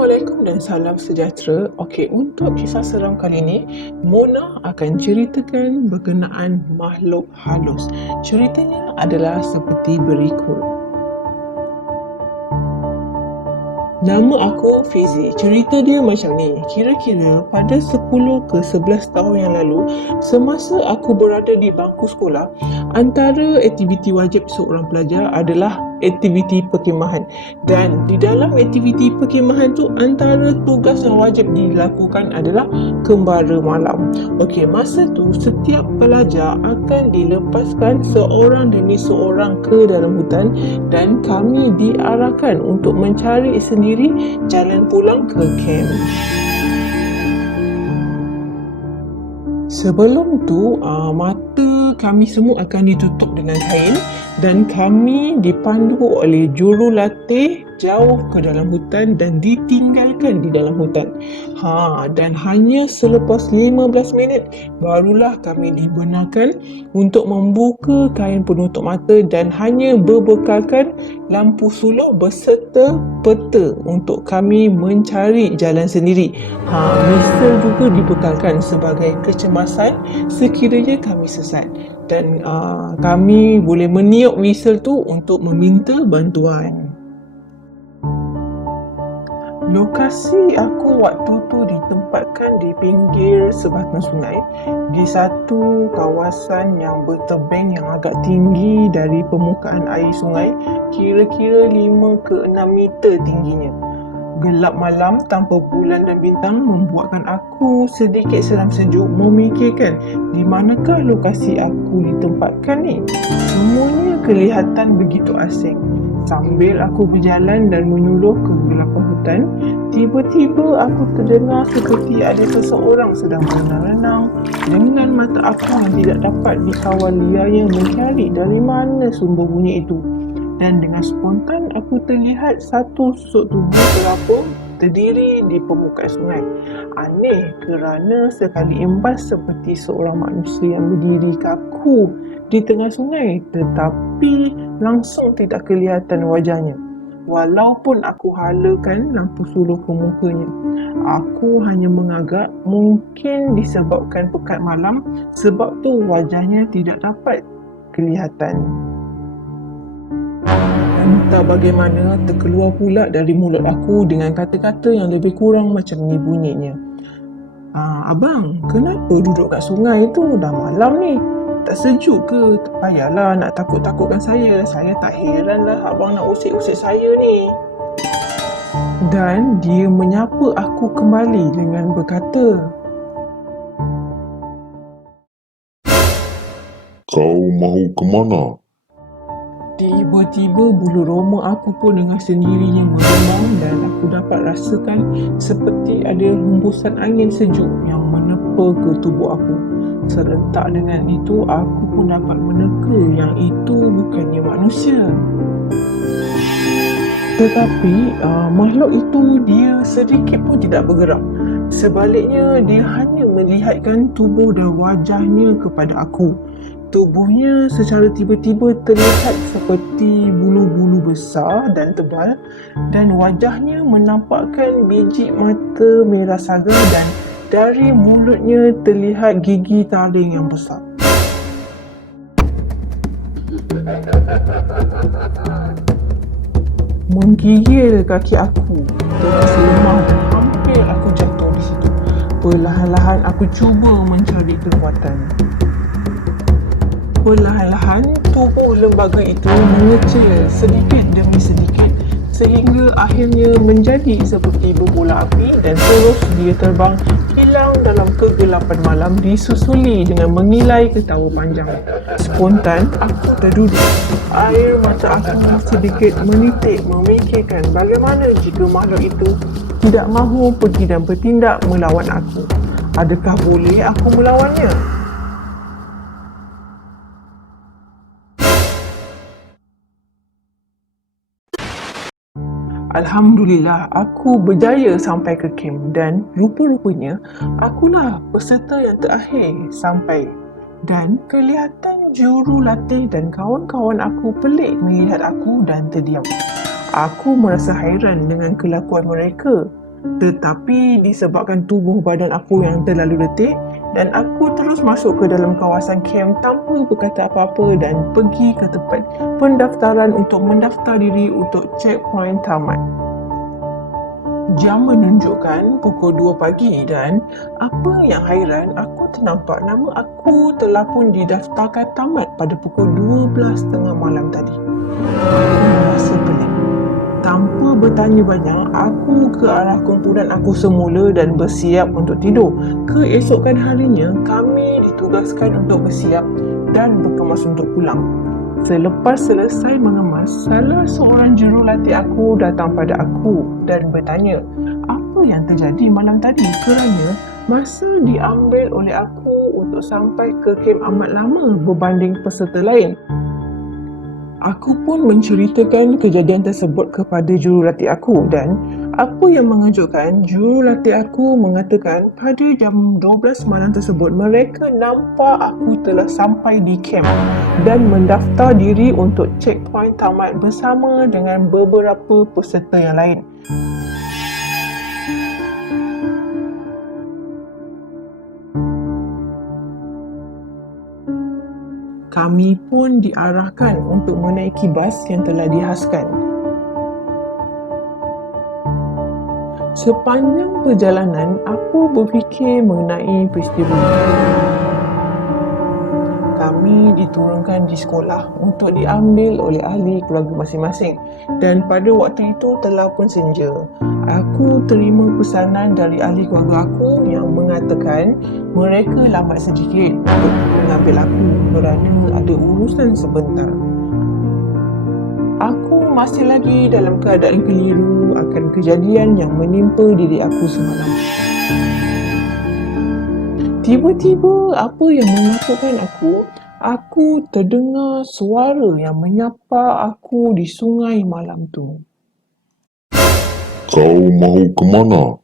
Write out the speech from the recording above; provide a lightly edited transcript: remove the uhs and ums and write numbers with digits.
Assalamualaikum dan salam sejahtera. Okey, untuk kisah seram kali ini, Mona akan ceritakan berkenaan makhluk halus. Ceritanya adalah seperti berikut. Nama aku Fizi. Cerita dia macam ni. Kira-kira pada 10 ke 11 tahun yang lalu, semasa aku berada di bangku sekolah, antara aktiviti wajib seorang pelajar adalah aktiviti perkhemahan. Dan di dalam aktiviti perkhemahan tu, antara tugas yang wajib dilakukan adalah kembara malam. Okey, masa tu setiap pelajar akan dilepaskan seorang demi seorang ke dalam hutan dan kami diarahkan untuk mencari sendiri jalan pulang ke kamp. Sebelum tu, mata kami semua akan ditutup dengan kain dan kami dipandu oleh jurulatih jauh ke dalam hutan dan ditinggalkan di dalam hutan. Dan hanya selepas 15 minit barulah kami dibenarkan untuk membuka kain penutup mata dan hanya berbekalkan lampu sulur beserta peta untuk kami mencari jalan sendiri. Whistle juga dibekalkan sebagai kecemasan sekiranya kami sesat. Dan kami boleh meniup whistle tu untuk meminta bantuan. Lokasi aku waktu tu ditempatkan di pinggir sebatang sungai di satu kawasan yang bertebing yang agak tinggi dari permukaan air sungai, kira-kira 5 ke 6 meter tingginya. Gelap malam tanpa bulan dan bintang membuatkan aku sedikit seram sejuk memikirkan di manakah lokasi aku ditempatkan ni. Semuanya kelihatan begitu asing. Sambil aku berjalan dan menyuluh ke kegelapan hutan, tiba-tiba aku terdengar seperti ada seseorang sedang berenang-renang dengan mata aku yang tidak dapat dikawal liarnya mencari dari mana sumber bunyi itu. Dan dengan spontan aku terlihat satu susuk tubuh terapung terdiri di permukaan sungai. Aneh kerana sekali imbas seperti seorang manusia yang berdiri kaku di tengah sungai tetapi langsung tidak kelihatan wajahnya. Walaupun aku halakan lampu sulur ke mukanya, aku hanya mengagak, mungkin disebabkan pekat malam, sebab tu wajahnya tidak dapat kelihatan. Entah bagaimana terkeluar pula dari mulut aku dengan kata-kata yang lebih kurang macam ni bunyinya. Abang, kenapa duduk kat sungai tu? Dah malam ni. Tak sejuk ke? Tak payahlah nak takut-takutkan saya. Saya tak heranlah abang nak usik-usik saya ni. Dan dia menyapa aku kembali dengan berkata, Kau mahu ke mana? Tiba-tiba bulu roma aku pun dengan sendirinya meremang dan aku dapat rasakan seperti ada hembusan angin sejuk yang menepa ke tubuh aku. Serentak dengan itu, aku pun dapat meneka yang itu bukannya manusia. Tetapi makhluk itu dia sedikit pun tidak bergerak. Sebaliknya, dia hanya melihatkan tubuh dan wajahnya kepada aku. Tubuhnya secara tiba-tiba terlihat seperti bulu-bulu besar dan tebal dan wajahnya menampakkan biji mata merah saga dan dari mulutnya terlihat gigi taring yang besar. Menggigil kaki aku terasa lemah dan hampir aku jatuh di situ. Perlahan-lahan aku cuba mencari kekuatan. Perlahan-lahan tubuh lembaga itu mengecil sedikit demi sedikit sehingga akhirnya menjadi seperti berbola api dan terus dia terbang hilang dalam kegelapan malam disusuli dengan mengilai ketawa panjang. Spontan aku terduduk. Air mata aku sedikit menitik memikirkan bagaimana jika makhluk itu tidak mahu pergi dan bertindak melawan aku. Adakah boleh aku melawannya? Alhamdulillah, aku berjaya sampai ke kamp dan rupa-rupanya akulah peserta yang terakhir sampai. Dan kelihatan jurulatih dan kawan-kawan aku pelik melihat aku dan terdiam. Aku merasa hairan dengan kelakuan mereka. Tetapi disebabkan tubuh badan aku yang terlalu letih dan aku terus masuk ke dalam kawasan kem tanpa berkata apa-apa dan pergi ke tempat pendaftaran untuk mendaftar diri untuk checkpoint tamat. Jam menunjukkan pukul 2 pagi dan apa yang hairan, aku ternampak nama aku telah pun didaftarkan tamat pada pukul 12.30 malam tadi. Aku merasa pelik. Tanpa bertanya banyak, aku ke arah kumpulan aku semula dan bersiap untuk tidur. Keesokan harinya, kami ditugaskan untuk bersiap dan berkemas untuk pulang. Selepas selesai mengemas, salah seorang jurulatih aku datang pada aku dan bertanya, apa yang terjadi malam tadi kerana masa diambil oleh aku untuk sampai ke kem amat lama berbanding peserta lain. Aku pun menceritakan kejadian tersebut kepada jurulatih aku dan apa yang mengejutkan, jurulatih aku mengatakan pada jam 12 malam tersebut mereka nampak aku telah sampai di kem dan mendaftar diri untuk checkpoint tamat bersama dengan beberapa peserta yang lain. Kami pun diarahkan untuk menaiki bas yang telah dihaskan. Sepanjang perjalanan, aku berfikir mengenai peristiwa itu. Kami diturunkan di sekolah untuk diambil oleh ahli keluarga masing-masing dan pada waktu itu telah pun senja. Aku terima pesanan dari ahli keluarga aku yang mengatakan mereka lambat sedikit untuk mengambil aku kerana ada urusan sebentar. Aku masih lagi dalam keadaan keliru akan kejadian yang menimpa diri aku semalam. Tiba-tiba apa yang menakutkan aku? Aku terdengar suara yang menyapa aku di sungai malam tu. Kau mahu ke mana?